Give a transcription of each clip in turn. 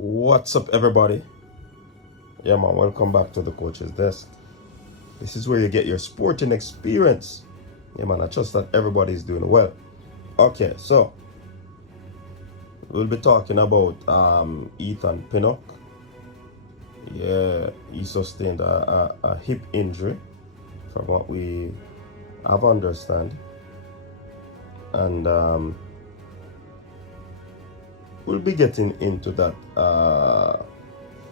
What's up, everybody? Yeah, man, welcome back to the Coach's Desk. This is where you get your sporting experience. Yeah, man, I trust that everybody is doing well. Okay, so we'll be talking about Ethan Pinnock. Yeah, he sustained a hip injury, from what we have understand, and we'll be getting into that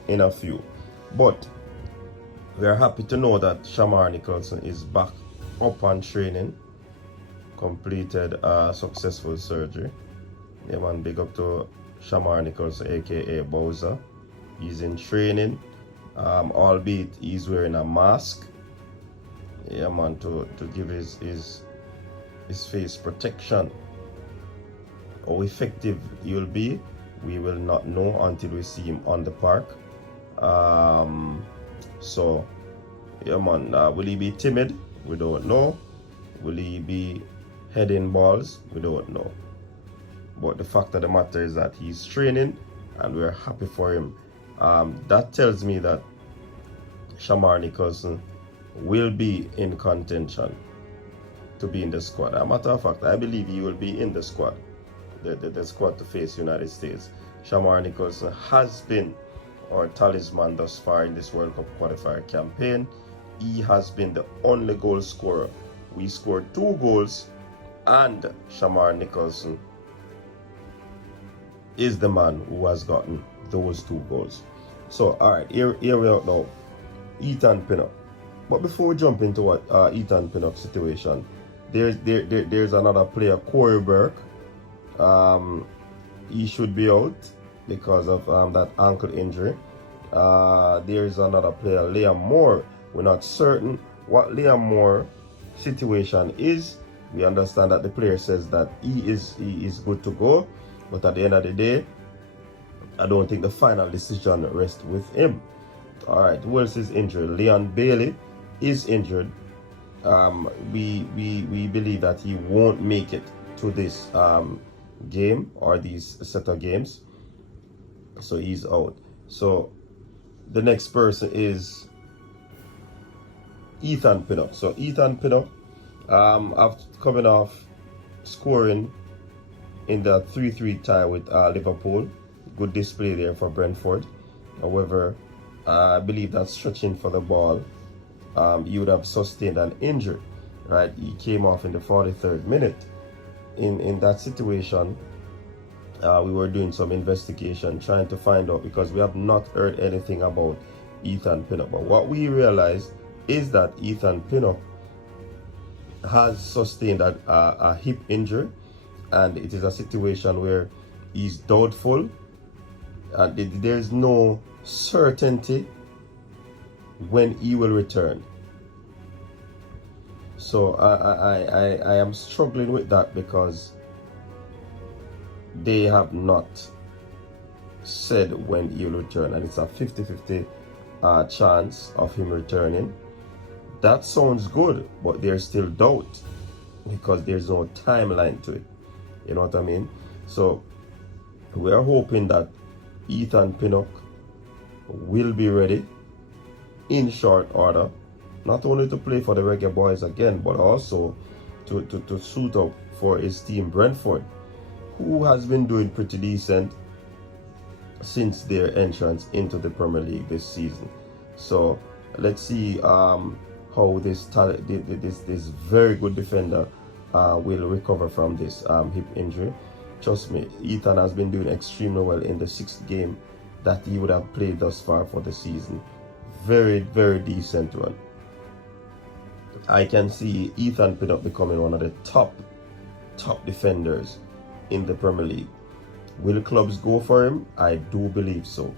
in a few. But we are happy to know that Shamar Nicholson is back up and training, completed a successful surgery. Yeah, man, big up to Shamar Nicholson, aka Bowser. He's in training, albeit he's wearing a mask. Yeah, man, to give his face protection. How effective he will be, we will not know until we see him on the park. So yeah, man, will he be timid? We don't know. Will he be heading balls? We don't know. But the fact of the matter is that he's training and we're happy for him. That tells me that Shamar Nicholson will be in contention to be in the squad. As a matter of fact, I believe he will be in the squad. The squad to face United States. Shamar Nicholson has been our talisman thus far in this World Cup qualifier campaign. He has been the only goal scorer. We scored 2 goals, and Shamar Nicholson is the man who has gotten those 2 goals. So, alright, here we are now. Ethan Pinnock. But before we jump into what Ethan Pinnock's situation, there's another player, Corey Burke. He should be out because of that ankle injury. There's another player, Liam Moore. We're not certain what Liam Moore's situation is. We understand that the player says that he is good to go, but at the end of the day, I don't think the final decision rests with him. All right, who else is injured? Leon Bailey is injured. We believe that he won't make it to this game or these set of games, so he's out. So the next person is Ethan Pinnock. So Ethan Pinnock, after coming off scoring in the 3-3 tie with Liverpool, good display there for Brentford. However, I believe that stretching for the ball, he would have sustained an injury. Right, he came off in the 43rd minute. In that situation, we were doing some investigation, trying to find out, because we have not heard anything about Ethan Pinnock. But what we realized is that Ethan Pinnock has sustained a hip injury, and it is a situation where he's doubtful, and there's no certainty when he will return. So I am struggling with that, because they have not said when he'll return, and it's a 50-50 chance of him returning. That sounds good, but there's still doubt because there's no timeline to it. You know what I mean? So we are hoping that Ethan Pinnock will be ready in short order, not only to play for the Reggae Boyz again, but also to suit up for his team Brentford, who has been doing pretty decent since their entrance into the Premier League this season. So let's see how this very good defender will recover from this hip injury. Trust me, Ethan has been doing extremely well in the 6th game that he would have played thus far for the season. Very, very decent one. I can see Ethan Pinnock becoming one of the top defenders in the Premier League. Will clubs go for him? I do believe so.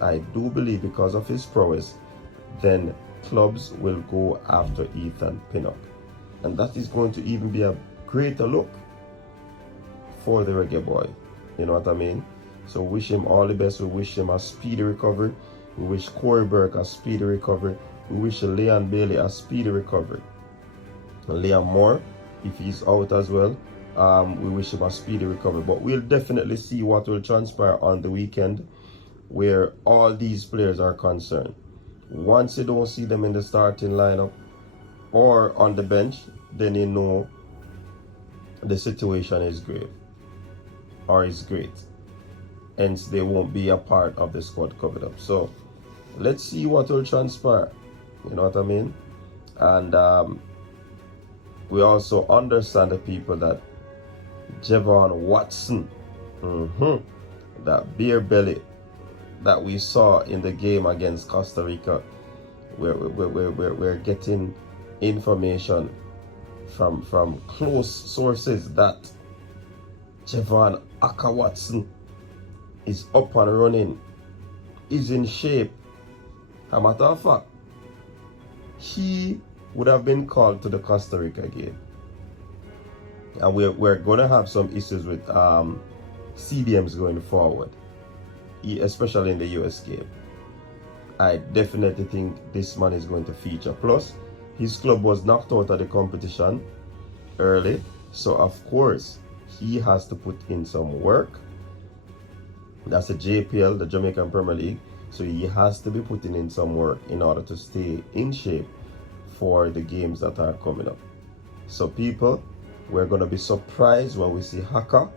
I do believe, because of his prowess, then clubs will go after Ethan Pinnock. And that is going to even be a greater look for the Reggae Boy. You know what I mean? So wish him all the best. We wish him a speedy recovery. We wish Corey Burke a speedy recovery. We wish Leon Bailey a speedy recovery. Liam Moore, if he's out as well, we wish him a speedy recovery. But we'll definitely see what will transpire on the weekend. where all these players are concerned. Once you don't see them in the starting lineup or on the bench, then you know the situation is grave or is great. Hence, they won't be a part of the squad covered up. So, let's see what will transpire. You know what I mean? And we also understand the people that Jevaughn Watson, that beer belly that we saw in the game against Costa Rica, we're getting information from close sources that Jevaughn Haka Watson is up and running, is in shape. As a matter of fact, he would have been called to the Costa Rica game. And we're going to have some issues with CDMs going forward, especially in the US game. I definitely think this man is going to feature. Plus, his club was knocked out of the competition early, so of course, he has to put in some work. That's the JPL, the Jamaican Premier League, so he has to be putting in some work in order to stay in shape for the games that are coming up. So people, we're going to be surprised when we see Haka.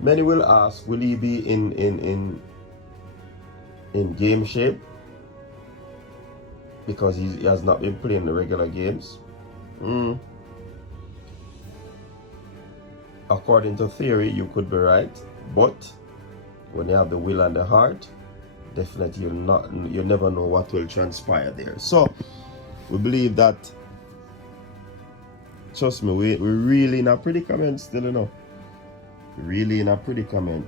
Many will ask, will he be in game shape? Because he has not been playing the regular games. According to theory, you could be right, but when you have the will and the heart, definitely you never know what will transpire there. So we believe that, trust me, we're really in a predicament still, you know. Really in a predicament.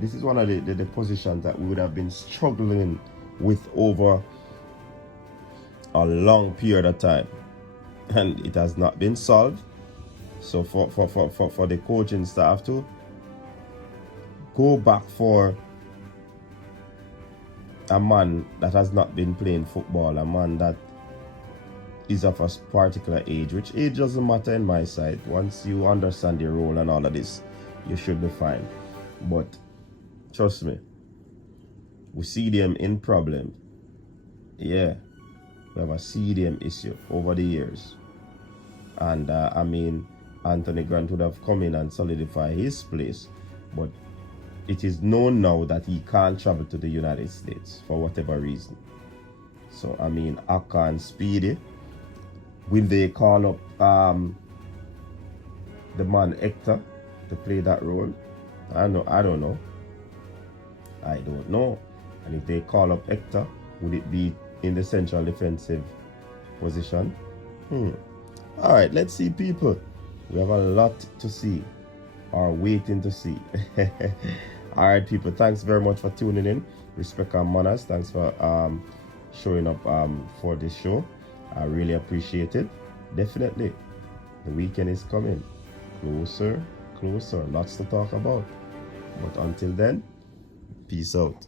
This is one of the positions that we would have been struggling with over a long period of time, and it has not been solved. So for the coaching staff to go back for a man that has not been playing football, a man that is of a particular age, which age doesn't matter in my side. Once you understand your role and all of this, you should be fine. But trust me, we see them in problem. Yeah, we have a CDM issue over the years. And I mean, Anthony Grant would have come in and solidify his place, but it is known now that he can't travel to the United States for whatever reason. So I mean, Haka and Speedy, will they call up the man Hector to play that role? I don't know. And if they call up Hector, would it be in the central defensive position? All right, let's see, people. We have a lot to see, or waiting to see. All right, people, thanks very much for tuning in. Respect and manners. Thanks for showing up for this show. I really appreciate it. Definitely, the weekend is coming. Closer. Lots to talk about. But until then, peace out.